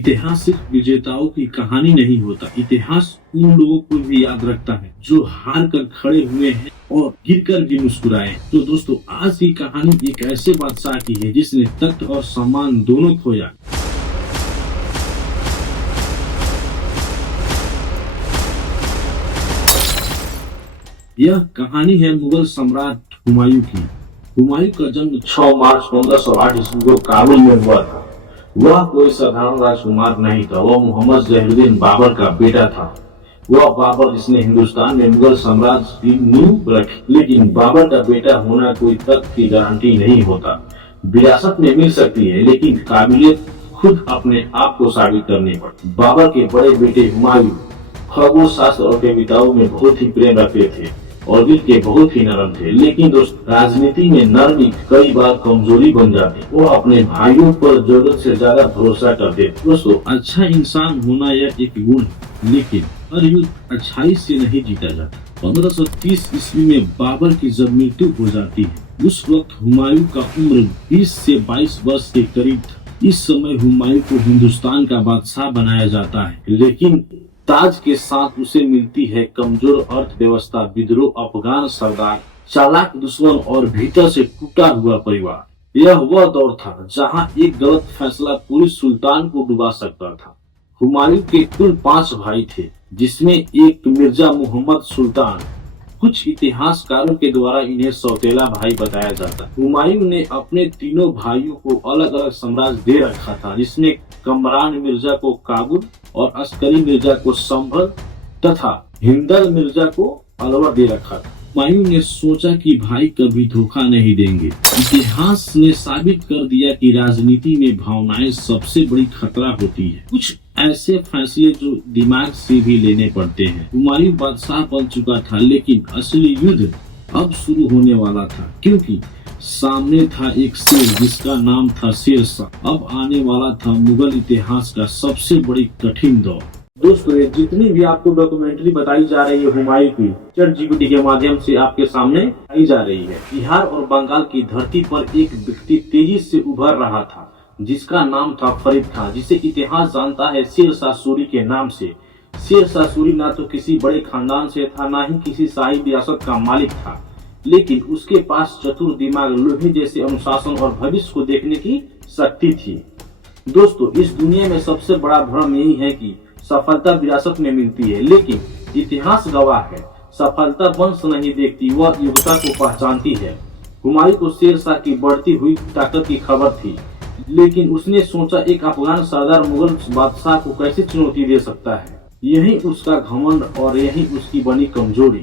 इतिहास सिर्फ विजेताओं की कहानी नहीं होता, इतिहास उन लोगों को भी याद रखता है जो हार कर खड़े हुए हैं और गिरकर भी मुस्कुराए। तो दोस्तों, आज की कहानी एक ऐसे बादशाह की है जिसने तख्त और सम्मान दोनों खोया। यह कहानी है मुगल सम्राट हुमायूं की। हुमायूं का जन्म 6 मार्च 1508 ईस्वी को काबुल में हुआ था। वह कोई साधारण राजकुमार नहीं था, वह मोहम्मद जहीरुद्दीन बाबर का बेटा था। वह बाबर जिसने हिंदुस्तान में मुगल साम्राज्य की नींव रखी। लेकिन बाबर का बेटा होना कोई तख्त की गारंटी नहीं होता। विरासत में मिल सकती है, लेकिन काबिलियत खुद अपने आप को साबित करनी पड़ती। बाबर के बड़े बेटे हुमायूं खगोल शास्त्र और कविताओं में बहुत ही प्रेम रखते थे और दिल के बहुत ही नरम थे। लेकिन दोस्त, राजनीति में नरमी कई बार कमजोरी बन जाती। वो अपने भाइयों पर जरूरत से ज्यादा भरोसा करते। दोस्तों, अच्छा इंसान होना यह एक गुण है, लेकिन हर युद्ध अच्छाई से नहीं जीता जाता। 1530 ईस्वी में बाबर की जब मृत्यु हो जाती है, उस वक्त हुमायूं का उम्र 20 से 22 वर्ष के करीब था। इस समय हुमायूं को हिंदुस्तान का बादशाह बनाया जाता है, लेकिन ताज के साथ उसे मिलती है कमजोर अर्थव्यवस्था, विद्रोह, अफगान सरदार, चालाक दुश्मन और भीतर से टूटा हुआ परिवार। यह वह दौर था जहां एक गलत फैसला पूरी सुल्तान को डुबा सकता था। हुमायूं के कुल 5 भाई थे, जिसमें एक मिर्जा मोहम्मद सुल्तान। कुछ इतिहासकारों के द्वारा इन्हें सौतेला भाई बताया जाता है। हुमायूं ने अपने तीनों भाइयों को अलग अलग साम्राज्य दे रखा था, जिसमें कमरान मिर्जा को काबुल और अस्करी मिर्जा को संभल तथा हिंदल मिर्जा को अलवर दे रखा था। हुमायूं ने सोचा कि भाई कभी धोखा नहीं देंगे। इतिहास ने साबित कर दिया कि राजनीति में भावनाएं सबसे बड़ी खतरा होती है। कुछ ऐसे फैसले जो दिमाग से भी लेने पड़ते हैं। हुमायूं बादशाह बन चुका था, लेकिन असली युद्ध अब शुरू होने वाला था, क्योंकि सामने था एक शेर जिसका नाम था शेरशाह। अब आने वाला था मुगल इतिहास का सबसे बड़ी कठिन दौर। दोस्तों, ये जितनी भी आपको डॉक्यूमेंट्री बताई जा रही है हुमायूं की, ChatGPT के माध्यम से आपके सामने आई जा रही है। बिहार और बंगाल की धरती पर एक व्यक्ति तेजी से उभर रहा था, जिसका नाम था फरीद खान, जिसे इतिहास जानता है शेरशाह सूरी के नाम से। शेरशाह सूरी ना तो किसी बड़े खानदान से था, ना ही किसी शाही रियासत का मालिक था, लेकिन उसके पास चतुर दिमाग, लोहे जैसे अनुशासन और भविष्य को देखने की शक्ति थी। दोस्तों, इस दुनिया में सबसे बड़ा भ्रम यही है कि सफलता विरासत में मिलती है, लेकिन इतिहास गवाह है, सफलता वंश नहीं देखती, वह योग्यता को पहचानती है। हुमायूं को शेरशाह की बढ़ती हुई ताकत की खबर थी, लेकिन उसने सोचा एक अफगान सरदार मुगल बादशाह को कैसे चुनौती दे सकता है। यही उसका घमंड और यही उसकी बनी कमजोरी।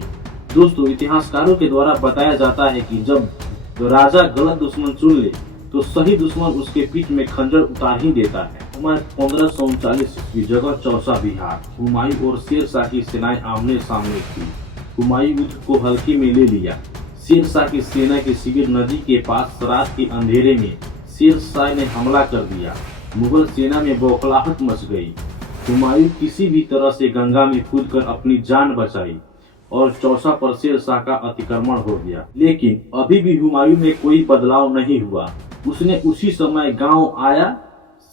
दोस्तों, इतिहासकारों के द्वारा बताया जाता है कि जब राजा गलत दुश्मन चुन ले तो सही दुश्मन उसके पीठ में खंजर उतार ही देता है। 1539 ईस्वी, जगह चौसा, बिहार। हुमायूं और शेरशाह की सेनाएं आमने सामने थी। हुमायूं युद्ध को हल्के में ले लिया। शेरशाह की सेना के शिविर नदी के पास रात के अंधेरे में शेरशाह ने हमला कर दिया। मुगल सेना में बौखलाहट मच गई। हुमायूं किसी भी तरह से गंगा में कूदकर अपनी जान बचाई और चौसा पर शेरशाह का अतिक्रमण हो गया। लेकिन अभी भी हुमायूं में कोई बदलाव नहीं हुआ। उसने उसी समय गांव आया,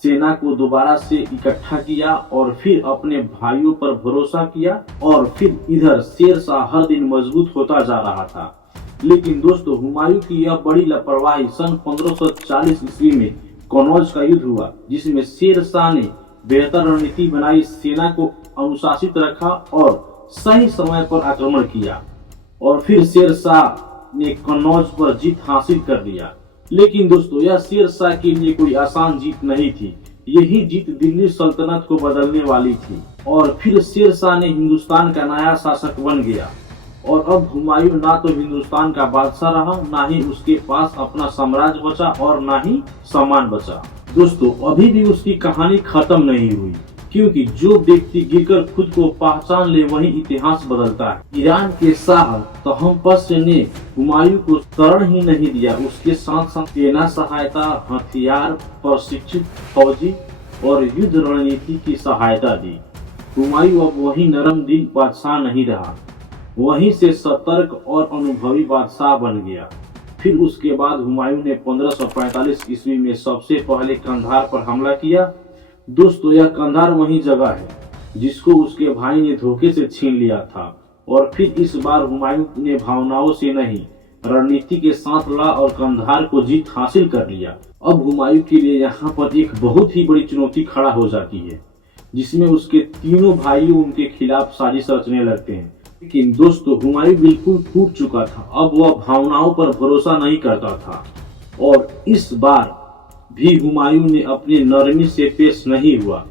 सेना को दोबारा से इकट्ठा किया और फिर अपने भाइयों पर भरोसा किया, और फिर इधर शेरशाह हर दिन मजबूत होता जा रहा था। लेकिन दोस्तों, हुमायूं की यह बड़ी लापरवाही सन 1540 ईस्वी में कनौज का युद्ध हुआ, जिसमें शेरशाह ने बेहतर रणनीति बनाई, सेना को अनुशासित रखा और सही समय पर आक्रमण किया, और फिर शेरशाह ने कन्नौज पर जीत हासिल कर लिया। लेकिन दोस्तों, यह शेरशाह के लिए कोई आसान जीत नहीं थी। यही जीत दिल्ली सल्तनत को बदलने वाली थी, और फिर शेरशाह ने हिंदुस्तान का नया शासक बन गया। और अब हुमायूं ना तो हिंदुस्तान का बादशाह रहा, ना ही उसके पास अपना साम्राज्य बचा और ना ही सम्मान बचा। दोस्तों, अभी भी उसकी कहानी खत्म नहीं हुई, क्योंकि जो व्यक्ति गिरकर खुद को पहचान ले वही इतिहास बदलता है। ईरान के शाह तहमपस ने हुमायूं को शरण ही नहीं दिया, उसके साथ साथ सेना सहायता, हथियार, प्रशिक्षित फौजी और युद्ध रणनीति की सहायता दी। हुमायूं अब वही नरम दिल बादशाह नहीं रहा, वहीं से सतर्क और अनुभवी बादशाह बन गया। फिर उसके बाद हुमायूं ने 1545 ईस्वी में सबसे पहले कंधार पर हमला किया दोस्तों यह कंधार वही जगह है जिसको उसके भाई ने धोखे से छीन लिया था और फिर इस बार हुमायूं ने भावनाओं से नहीं रणनीति के साथ लड़ा और कंधार को जीत हासिल कर लिया। अब हुमायूं के लिए यहाँ पर एक बहुत ही बड़ी चुनौती खड़ा हो जाती है जिसमें उसके तीनों भाइयों उनके खिलाफ साजिश रचने लगते हैं। लेकिन दोस्तों हुमायूं बिल्कुल टूट चुका था, अब वह भावनाओं पर भरोसा नहीं करता था और इस बार भी हुमायूं ने अपनी नरमी से पेश नहीं हुआ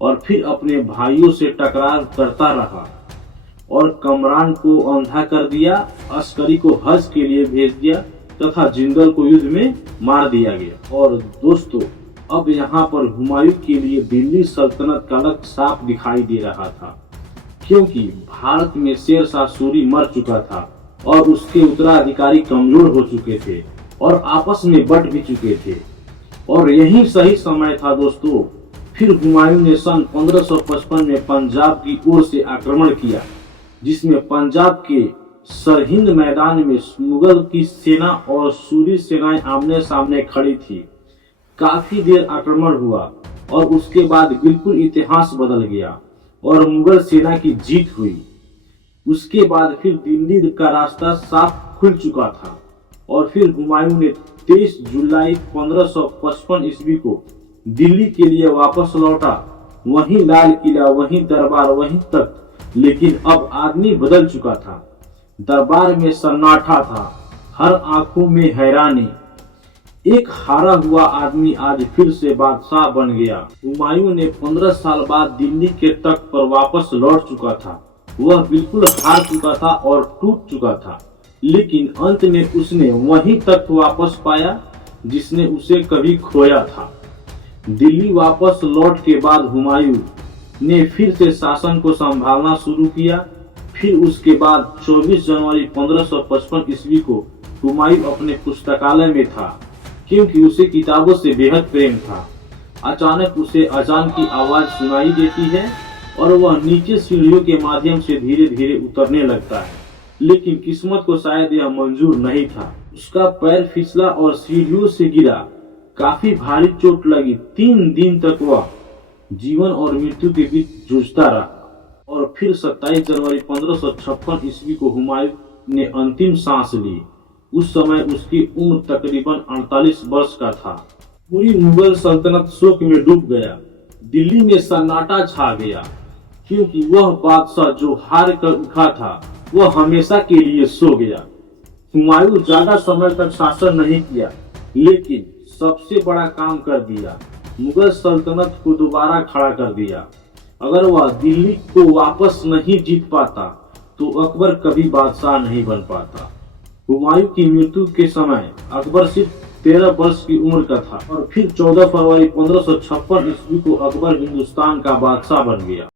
और फिर अपने भाइयों से टकरार करता रहा और कमरान को अंधा कर दिया, अस्करी को हज के लिए भेज दिया तथा जिंदल को युद्ध में मार दिया गया। और दोस्तों अब यहाँ पर हुमायूं के लिए दिल्ली सल्तनत का लक्ष्य साफ दिखाई दे रहा था, क्योंकि भारत में शेर शाह सूरी मर चुका था और उसके उत्तराधिकारी कमजोर हो चुके थे और आपस में बट भी चुके थे और यही सही समय था दोस्तों। फिर हुमायूं ने सन 1555 में पंजाब की ओर से आक्रमण किया, जिसमें पंजाब के सरहिंद मैदान में मुगल की सेना और सूरी सेनाएं आमने सामने खड़ी थी। काफी देर आक्रमण हुआ और उसके बाद बिल्कुल इतिहास बदल गया और मुगल सेना की जीत हुई। उसके बाद फिर दिल्ली का रास्ता साफ खुल चुका था और फिर हुमायूं ने 23 जुलाई 1555 ईस्वी को दिल्ली के लिए वापस लौटा। वहीं लाल किला, वहीं दरबार, वहीं तख्त, लेकिन अब आदमी बदल चुका था। दरबार में सन्नाटा था, हर आंखों में हैरानी। एक हारा हुआ आदमी आज फिर से बादशाह बन गया। हुमायूं ने 15 साल बाद दिल्ली के तख्त पर वापस लौट चुका था। वह बिल्कुल हार चुका था और टूट चुका था, लेकिन अंत में उसने वही तख्त वापस पाया जिसने उसे कभी खोया था। दिल्ली वापस लौट के बाद हुमायूं ने फिर से शासन को संभालना शुरू किया। फिर उसके बाद 24 जनवरी 1555 ईस्वी को हुमायूं अपने पुस्तकालय में था, क्योंकि उसे किताबों से बेहद प्रेम था। अचानक उसे अजान की आवाज सुनाई देती है और वह नीचे सीढ़ियों के माध्यम से धीरे धीरे उतरने लगता है, लेकिन किस्मत को शायद यह मंजूर नहीं था। उसका पैर फिसला और सीढ़ियों से गिरा, काफी भारी चोट लगी। 3 दिन तक वह जीवन और मृत्यु के बीच जूझता रहा और फिर 27 जनवरी 1556 ईस्वी को हुमायूं ने अंतिम सांस ली। उस समय उसकी उम्र तकरीबन 48 वर्ष का था। पूरी मुगल सल्तनत शोक में डूब गया। दिल्ली में सन्नाटा छा गया, क्योंकि वह बादशाह जो हार कर उठा था वह हमेशा के लिए सो गया। हुमायूं ज्यादा समय तक शासन नहीं किया, लेकिन सबसे बड़ा काम कर दिया, मुगल सल्तनत को दोबारा खड़ा कर दिया। अगर वह दिल्ली को वापस नहीं जीत पाता तो अकबर कभी बादशाह नहीं बन पाता। हुमायूं की मृत्यु के समय अकबर सिर्फ 13 वर्ष की उम्र का था और फिर 14 फरवरी 1556 ईस्वी को अकबर हिंदुस्तान का बादशाह बन गया।